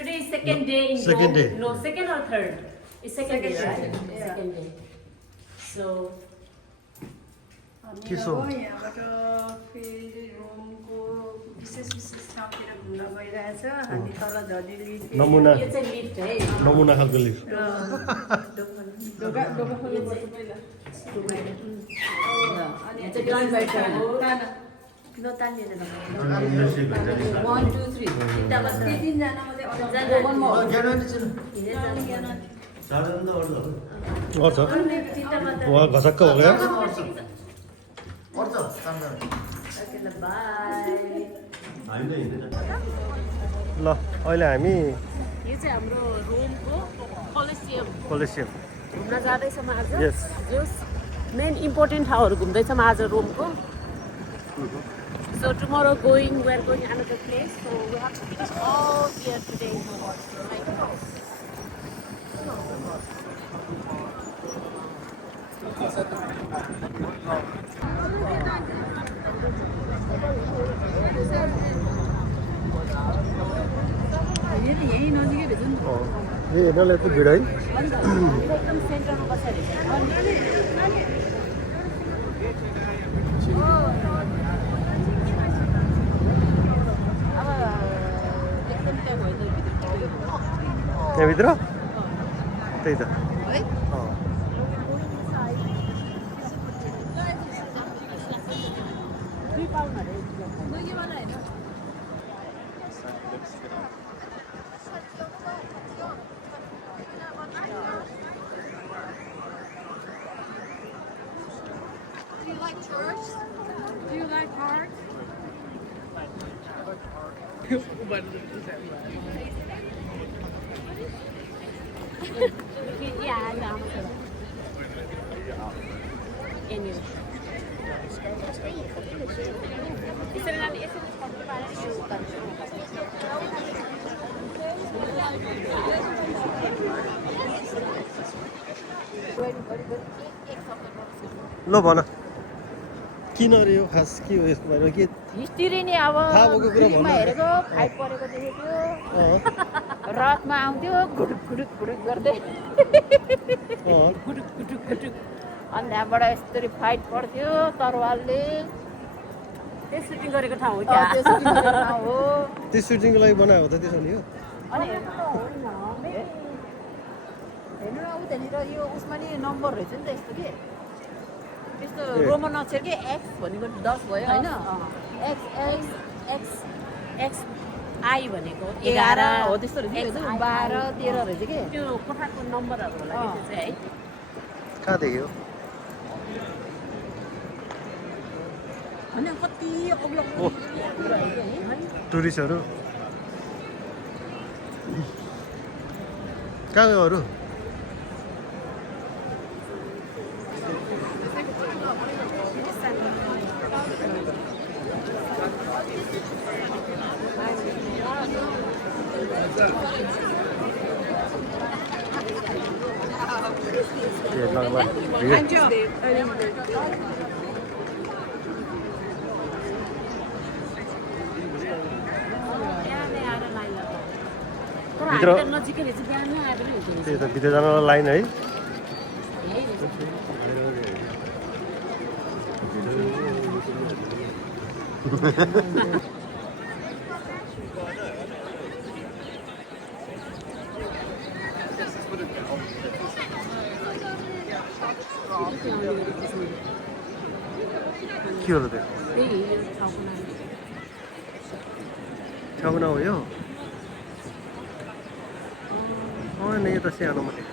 Today is second day in Second Rome. day. No, second or third? It's second day, right? Yeah. Second day. So, के so? यहाँबाट फेरि रोमको विशेष विशेष ठाउँतिर घुम्न गइरहेछ हामी तल झदिली नमुना यो चाहिँ लिफ्ट है नमुना खालको लिफ्ट ढोका खोल्नुपर्छ पहिला यो चाहिँ टर्न बाई टर्न हो नतानिएर 1 2 3 तिनवटा मात्रै तिनजना मात्रै गर्छ उहाँ घसक्क हो गयो ल अहिले हामी यो चाहिँ हाम्रो रोमको कोलिसियम घुम्न जाँदैछौँ आज Yes. जस मेन इम्पोर्टेन्ट ठाउँहरू घुम्दैछौँ आज रोमको So tomorrow we are going another place. So we have to finish all here today. यही नजिकै भेट्छ नि ए यिनीहरूलाई यस्तो भिड है एकदम सेन्टरमा बसेर त्यहाँभित्र त्यही त Do you like cards? ल भन किन अरे यो खास के हो यसको बारेमा के हिस्ट्री नि अब थाहा भएको कुरा भन्नु। फिल्ममा हेरेको फाइट परेको देखेको रथमा आउँथ्यो घुडुक घुडुक घुडुक गर्दै घुडुक घुडुक घुडुक अनि त्यहाँबाट यस्तरी फाइट पर्थ्यो तरवारले त्यो सुटिङ गरेको ठाउँ हो त्यो क्या shooting गरेको ठाउँ हो त्यो सुटिङको लागि बनाएको त त्यसो नि हो अनि हेर्नु न ऊ त्यहाँनिर यो उसमा नि नम्बर रहेछ नि त यस्तो के त्यस्तो ए। रोमन अक्षर के एक्स भनेको 10 भयो होइन x x x x I भनेको 11 हो त्यस्तो रहेछ XI 12 13 रहेछ के त्यो कोठाको नम्बरहरू होला कि त्यो चाहिँ है कहाँ देख्यो होइन कति अग्लो ओह। टुरिस्टहरू कहाँ गयो अरू ए ल ल भिड बिहानै आएर लाइन लगाऊ तर भित्र- हामी त नजिकै रहेछ बिहानै आएर पनि हुन्छ त्यही त भित्र जानलाई लाइन है यही रहेछ के हो त त्यो त्यही यो ठाउँको नाम ठेगाना हो यो होइन यो त सानो मात्रै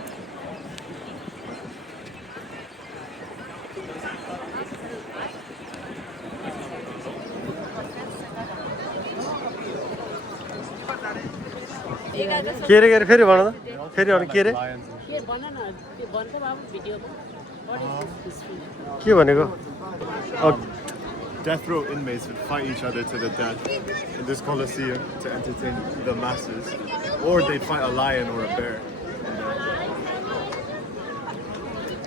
के अरे फेरि भन त फेरि अरू के अरे के भन न त्यो भन्छ बाबु भिडियोको What is this history? के भनेको Death row inmates would fight each other to the death in this coliseum to entertain the masses, or they'd fight a lion or a bear.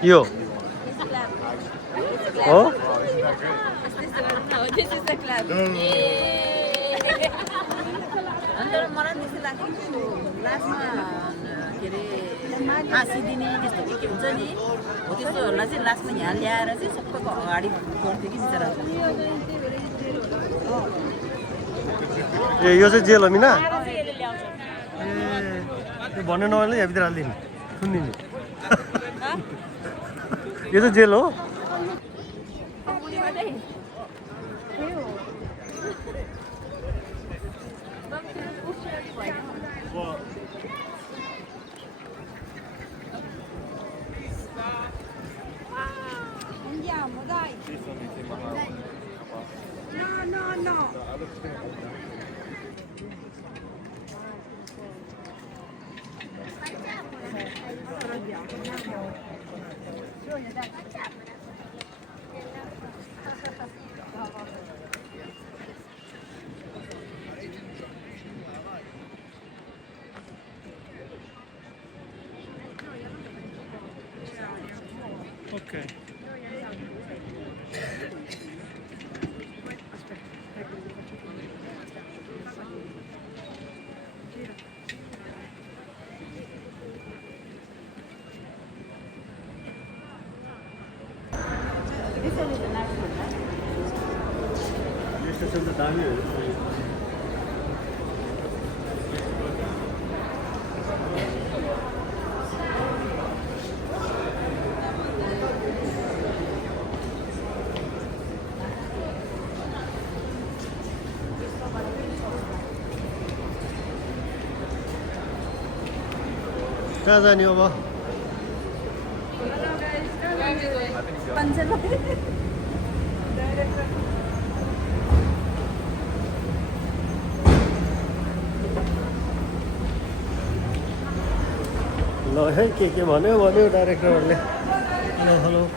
यो हो This is the club. No, no, no. अन्त मलाई त्यस्तो लाग्छ अरे फाँसी दिने त्यस्तो के हुन्छ नि हो त्यस्तोहरूलाई चाहिँ लास्टमा यहाँ ल्याएर चाहिँ सबैको अगाडि गर्थ्यो कि बिचरा ए यो चाहिँ जेल हो मिना चाहिँ यसले ल्याउँछ ए त्यो भन्नु नभए यहाँ भित्र हालिदिनु सुनिदिनु यो चाहिँ जेल हो Okay. कहाँ जाने अब ल है के भन्यो डाइरेक्टरहरूले हेलो हेलो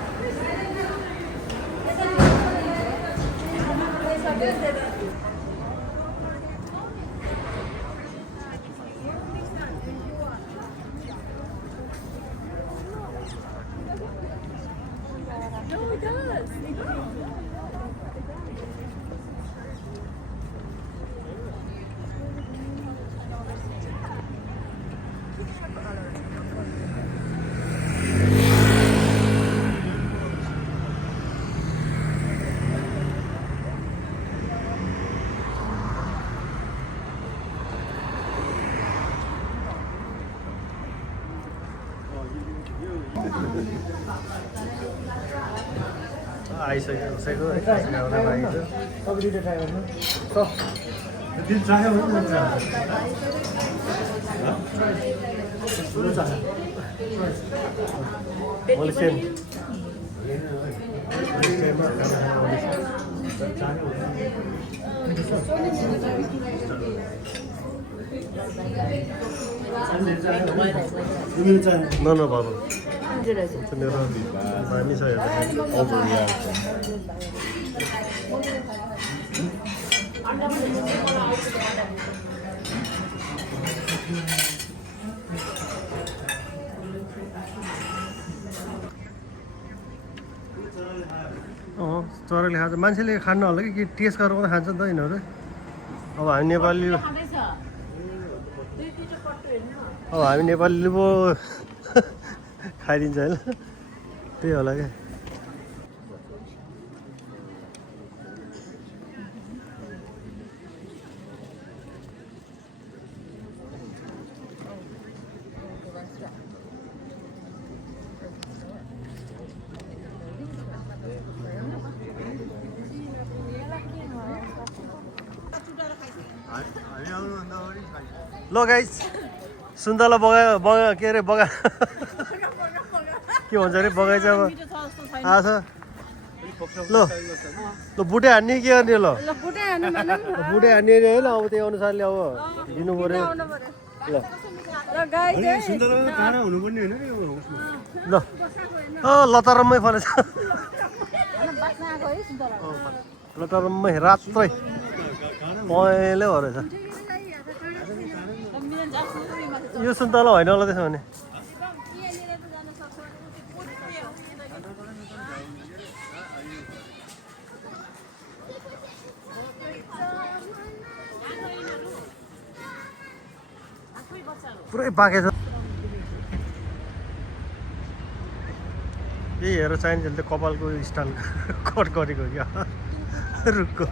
आइसक्यो कसैको आउन बाँकी छ तपाईँ ट्राई गर्नु दिल चाह्यो मैले सेम न बाबु मेरो दामी छ चराले खान्छ मान्छेले खानु होला कि टेस्ट गरेर मात्रै खान्छ नि त यिनीहरू अब हामी नेपालीले पो खाइदिन्छ होइन त्यही होला क्या ल गाइस सुन्तला के अरे के भन्छ अरे बगैँचामा आछ ल बुटे हान्ने के गर्ने ल बुटे हान्ने होइन अब त्यही अनुसारले अब दिनु पर्यो ल ल लतारम्मै फलेछ लतारम्मै रात्रै पहेँलै हो रहेछ यो सुन्तला होइन होला त्यसो भने पुरै पाकेछ यही हेर चाहिन्छ त कपालको स्टाइल कट गरेको क्या रुखको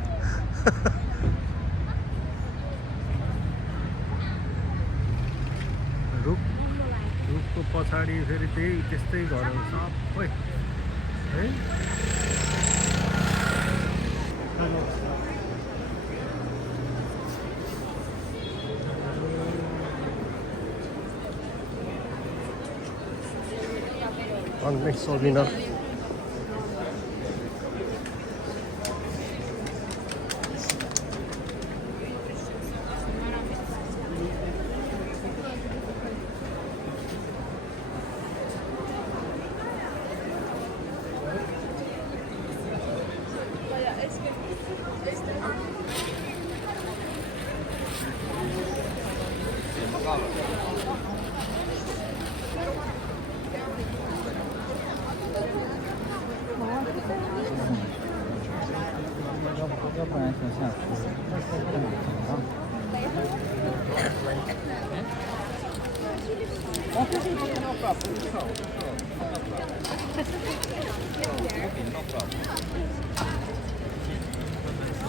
रुखको पछाडि फेरि त्यस्तै घरहरू सबै है अन्य सोभिनर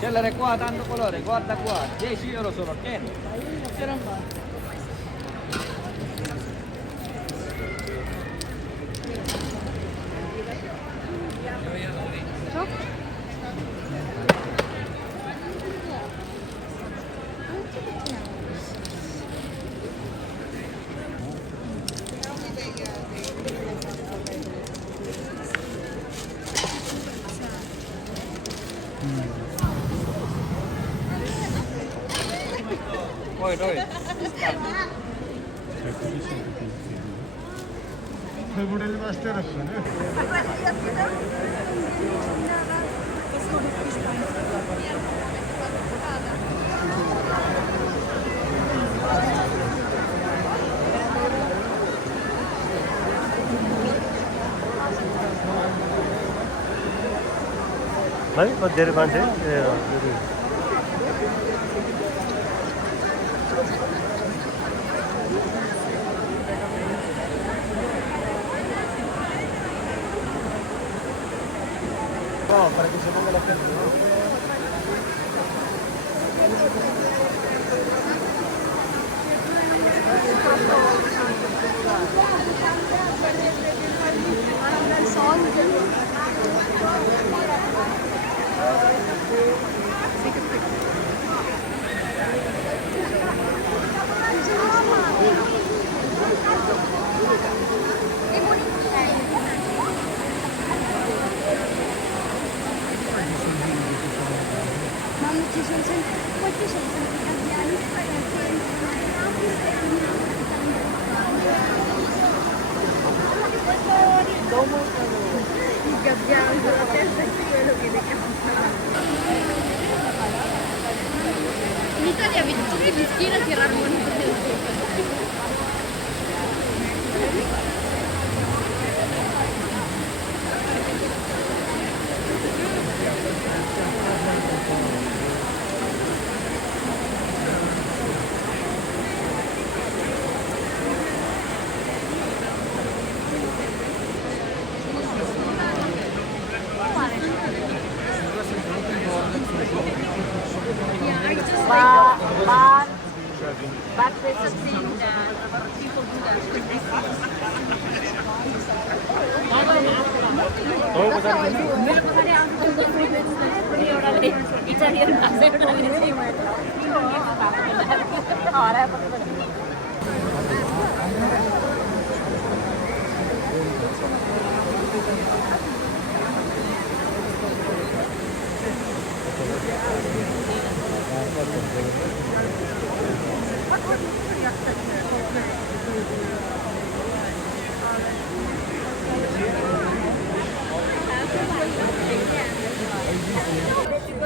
C'è qua tanto colore, guarda qua, 10 euro solo, che? Rồi rồi. बुढाले बस्दै रहेछ है कति धेरै मान्छे para que se ponga la gente, ¿no? In Italia vedo tutti gli schiena tirare un but there's something people do that.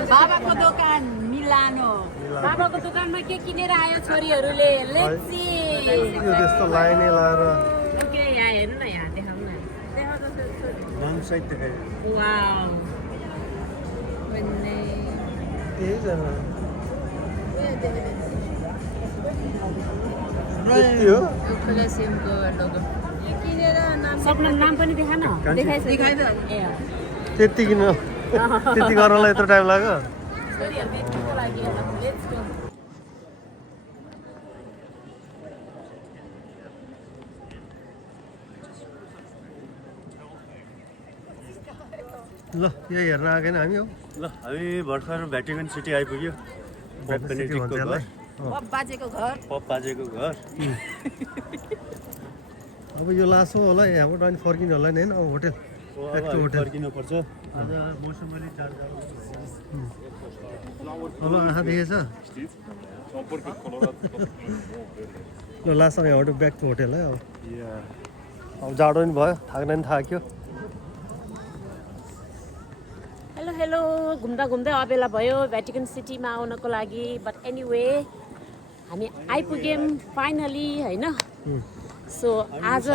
बाबाको दोकान Milano बाबाको दोकानमा के किनेर आयो छोरीहरूले लेट्स सी यो त्यस्तो लाइनै लाएर ओके यहाँ हेर्नु न यहाँ देखाउनु न मन साइड देखाइ वाउ त्यही छ यति हो यो खोला सिमको लोगो किनेर सपना नाम पनि देखा न देखाइदियो ए त्यति किन त्यति गर्नलाई यत्रो टाइम लाग्यो छोरीहरू भेट्नुको लागि होला लेट्स गो ल यही हेर्न आएको नि हामी हो ल हामी भर्खर भ्याटिकन सिटी आइपुग्यो पोप भन्छ बेनेडिक्टको घर यसलाई बाजेको घर पोप बाजेको घर अब यो लास्ट हो होला यहाँबाट अनि फर्किनु होला नि होइन अब होटेल अब हामी फर्किनुपर्छ आज मौसम अलि ल आँखा देखेछ ल लास्ट अब यहाँबाट ब्याक टु होटेल है अब जाडो नि भयो थाक्न नि थाक्यो हेलो हेलो घुम्दा घुम्दै अबेला भयो भ्याटिकन सिटीमा आउनको लागि बट एनिवे हामी आइपुग्यौँ फाइनली होइन सो आज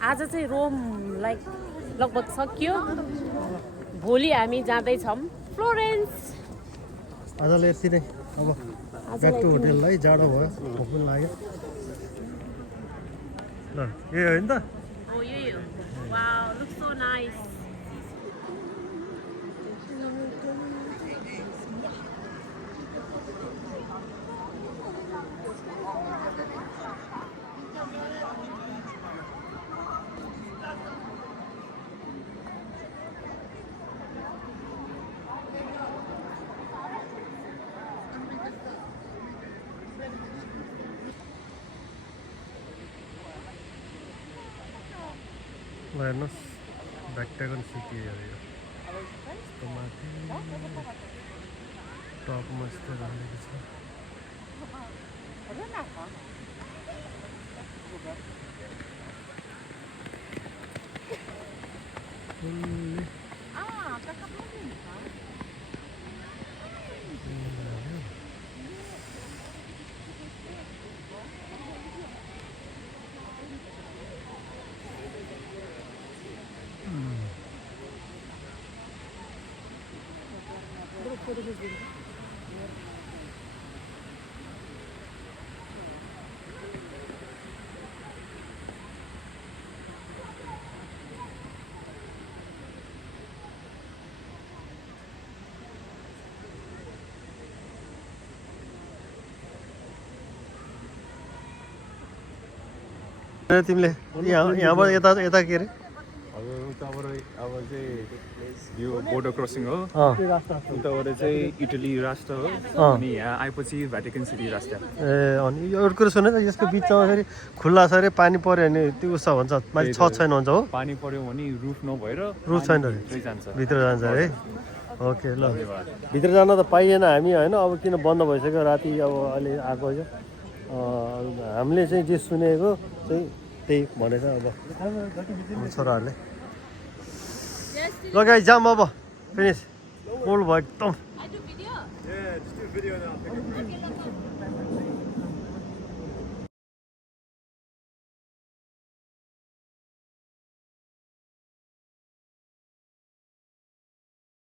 आज चाहिँ रोम लाइक लगभग सकियो भोलि हामी जाँदैछौँ फ्लोरेन्स आजलाई यति नै अब ब्याक टु होटेल है जाडो भयो भोक पनि लाग्यो ल ए होइन त Oh, you. Wow, looks so nice. ल हेर्नुहोस् भ्याटिकन सिटी अरे यो यस्तो माथि टपमा यस्तो राखेको छ तिमीले यहाँबाट यता यता के अरे अब उताबाट अब चाहिँ यो बोर्डर क्रसिङ हो उताबाट चाहिँ इटली राष्ट्र हो अनि यहाँ आएपछि भ्याटिकन सिटी राष्ट्र ए अनि यो एउटा कुरो सुन यसको बिचमा फेरि खुल्ला छ अरे पानी पऱ्यो भने त्यो उस भन्छ माथि छत छैन भन्छ हो पानी पर्यो भने रुफ नभएर रुफ छैन अरे जान्छ भित्र जान्छ है ओके ल भित्र जान त पाइएन हामी होइन अब किन बन्द भइसक्यो राति अब अहिले आएको यो हामीले चाहिँ जे सुनेको चाहिँ त्यही भनेछ अब छोराहरूले ल गाइस जाम अब फिनिस फुल भयो एकदम